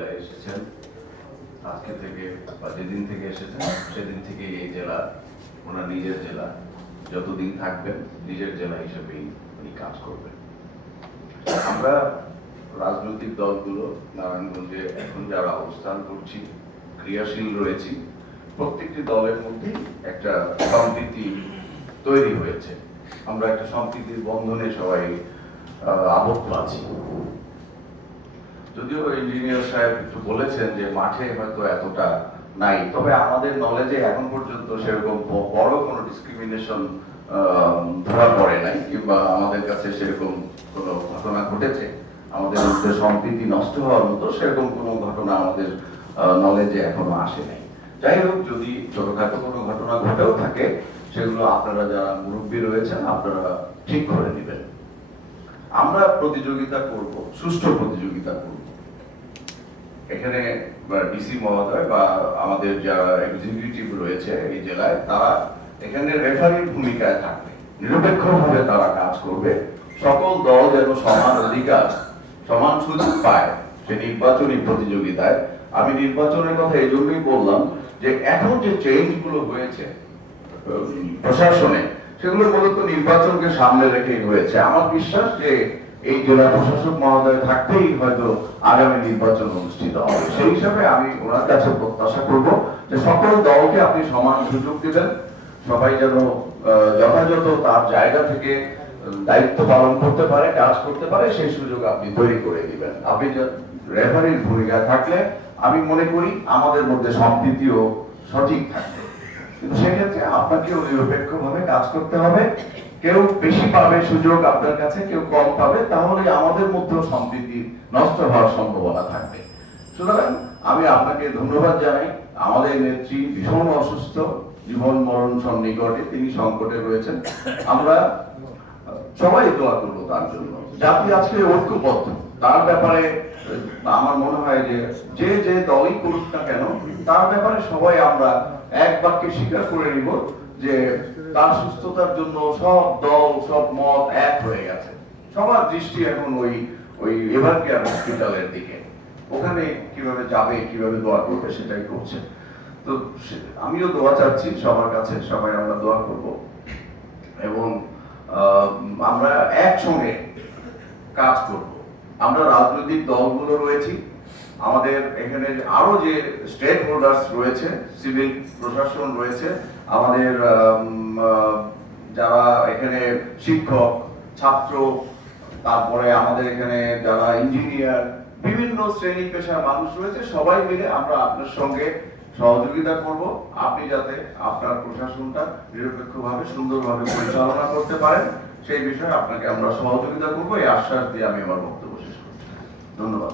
জেলায় এসেছেন। আজকে থেকে বা যেদিন থেকে এসেছেন, সেদিন থেকে এই জেলা ওনার নিজের জেলা। যতদিন থাকবেন, নিজের জেলা হিসেবেই উনি কাজ করবেন। আমরা রাজনৈতিক দলগুলো, নারায়ণগঞ্জে এখন যারা অবস্থান করছি, ক্রিয়াশীল রয়েছি, প্রত্যেকটি দলের মধ্যেই একটা সম্প্রীতি তৈরি হয়েছে। আমরা একটা সম্প্রীতির বন্ধনে সবাই আবদ্ধ আছি। যদিও ইঞ্জিনিয়ার সাহেব একটু বলেছেন যে মাঠে হয়তো এতটা নাই, তবে আমাদের নলেজে এখন পর্যন্ত সেরকম বড় কোনো ডিসক্রিমিনেশন ধরা পড়ে নাই, কিংবা আমাদের কাছে সেরকম কোনো ঘটনা ঘটেছে। আমাদের মধ্যে সম্প্রীতি নষ্ট হওয়ার মতো সেরকম কোনো ঘটনা আমাদের নলেজে এখনও আসে নাই। যাই হোক, যদি ছোটখাটো কোনো ঘটনা ঘটেও থাকে, সেগুলো আপনারা যারা মুরব্বী রয়েছেন, আপনারা ঠিক করে দিবেন আমরা প্রতিযোগিতা করব, সুষ্ঠু প্রতিযোগিতা করব। এখানে ডিসি মহোদয় বা আমাদের যারা এক্সিকিউটিভ রয়েছে এই জেলায়, তারা এখানে রেফারির ভূমিকায় থাকবে। নিরপেক্ষভাবে তারা কাজ করবে। সকল দল যেন সমান অধিকার, সমান সুযোগ পায় সে নির্বাচনী প্রতিযোগিতায়। আমি নির্বাচনের কথা এই জন্যই বললাম যে এখন যে চেঞ্জগুলো হয়েছে প্রশাসনে সেগুলো মূলত নির্বাচনকে সামনে রেখেই হয়েছে। আমার বিশ্বাস যে এই জেলা প্রশাসক মহোদয় থাকতেই হয়তো আগামী নির্বাচন অনুষ্ঠিত হবে। সেই হিসাবে আমি ওনার কাছে প্রত্যাশা করব যে সকল দলকে আপনি সমান সুযোগ দিবেন। সবাই যেন যথাযথ তার জায়গা থেকে দায়িত্ব পালন করতে পারে, কাজ করতে পারে, সেই সুযোগ আপনি তৈরি করে দিবেন। আপনি রেফারির ভূমিকা থাকলে, আমি মনে করি আমাদের মধ্যে সম্প্রীতিও সঠিক থাকবে। কিন্তু কাজ করতে হবে। কেউ বেশি পাবে সুযোগ আপনার কাছে, কেউ কম পাবে তাহলে আমাদের সম্প্রীতি নষ্ট হওয়ার সম্ভাবনা থাকবে। সুতরাং আমি আপনাকে ধন্যবাদ জানাই। আমাদের নেত্রী ভীষণ অসুস্থ, জীবন মরণ সন্নিকটে তিনি সংকটে রয়েছেন। আমরা সবাই দোয়া করব তার জন্য। জাতি আজকে ঐক্যবদ্ধ। তার ব্যাপারে, আমার মনে হয় যে যে যে দলই করুক না কেন, তার ব্যাপারে সবাই আমরা এক বাক্যে স্বীকার করে নিব যে তার সুস্থতার জন্য সব দল, সব মত এক হয়ে গেছে। সবার দৃষ্টি এখন ওই ওই এভার কেয়ার হসপিটালের দিকে। ওখানে কীভাবে যাবে, কীভাবে দোয়া করবে সেটাই করছে। তো আমিও দোয়া চাচ্ছি সবার কাছে, সবাই আমরা দোয়া করব। এবং আমরা একসঙ্গে কাজ করব। আমরা রাজনৈতিক দলগুলো রয়েছি। আমাদের এখানে আরও যে স্টেক হোল্ডার্স রয়েছে সিভিল প্রশাসন রয়েছে, আমাদের যারা এখানে শিক্ষক, ছাত্র, তারপরে আমাদের এখানে যারা ইঞ্জিনিয়ার বিভিন্ন শ্রেণি পেশার মানুষ রয়েছে, সবাই মিলে আমরা আপনার সঙ্গে সহযোগিতা করব। আপনি যাতে আপনার প্রশাসনটা নিরপেক্ষভাবে সুন্দরভাবে পরিচালনা করতে পারেন। সেই বিষয়ে আপনাকে আমরা সহযোগিতা করব, এই আশ্বাস দিয়ে আমি আমার বক্তব্য শেষ করছি। ধন্যবাদ।